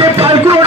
যে পাল্কু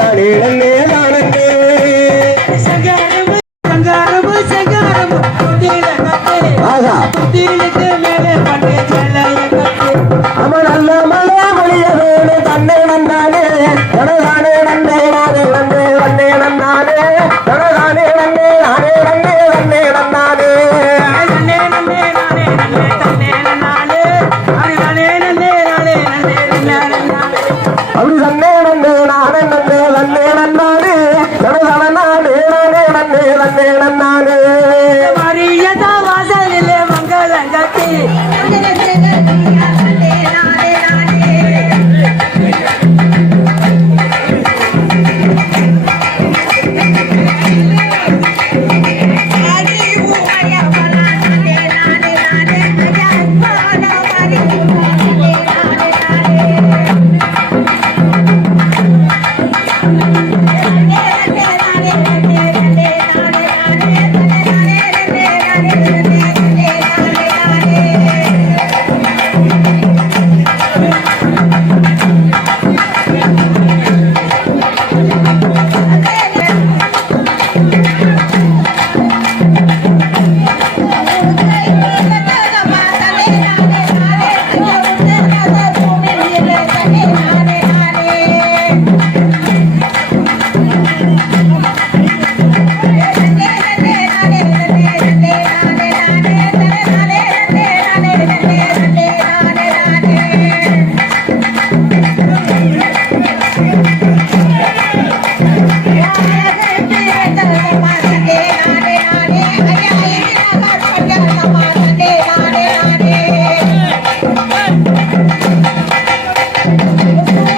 நானே நானே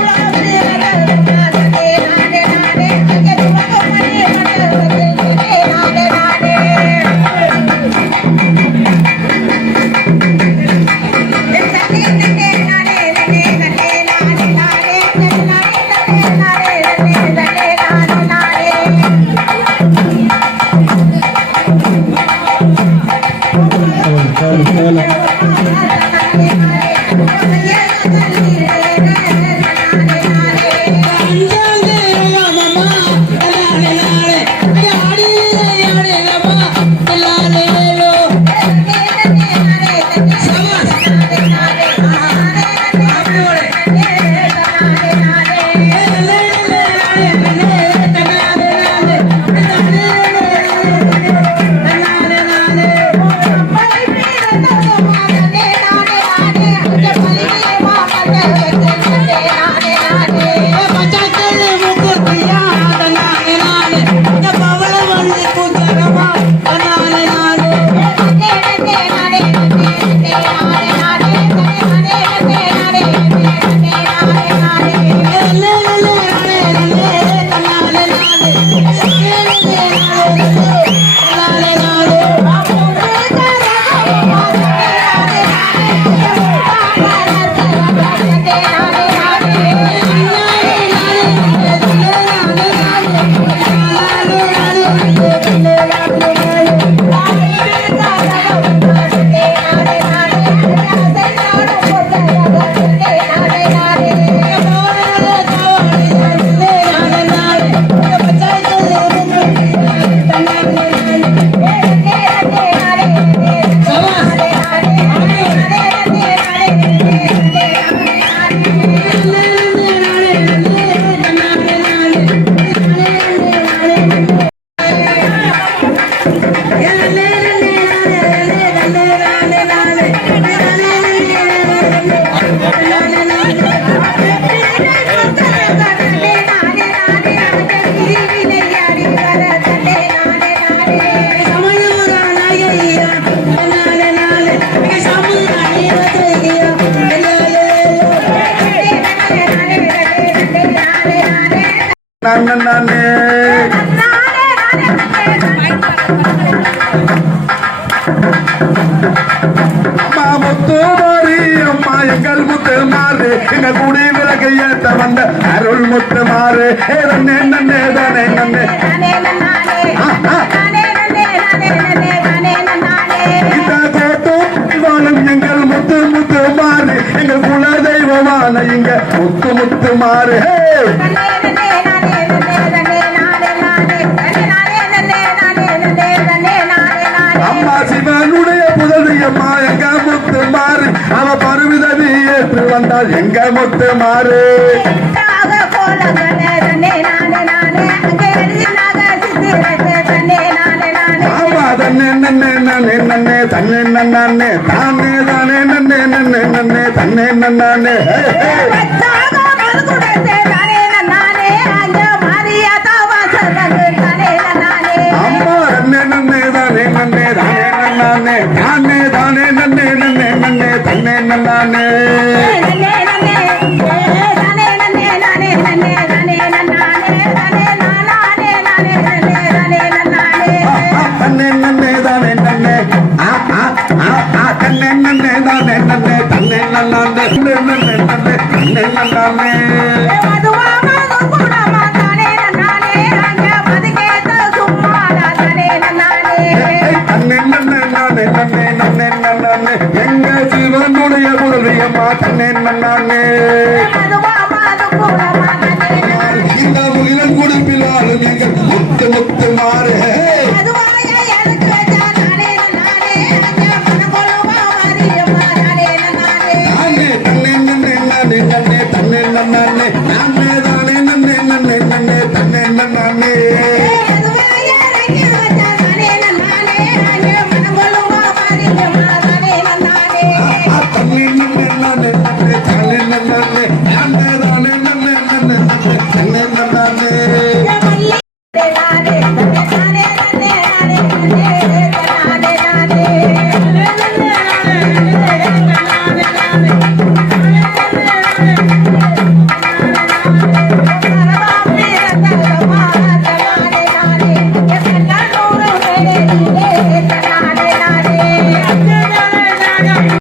அம்மா முத்து மாறி அம்மா எங்கள் முத்து மாறு எங்க குடி விலகை ஏத்த வந்த அருள் முத்து மாறு நன்னே நன்னே தானே நன்னே எங்கள் முத்து முத்து மாறு எங்கள் குல தெய்வமான இங்க முத்து முத்து மாறு ஹே! மாறு. ஆமா தன்னே நன்னே நன்னே நன்னே தன்னே நன்னானே தானே தானே நன்னே நன்னே நன்னே தன்னே நன்னானே. எங்க சிவனுடைய புதவியம்மா தன்னே நன்னானே தன்னே தன்னே தன்னே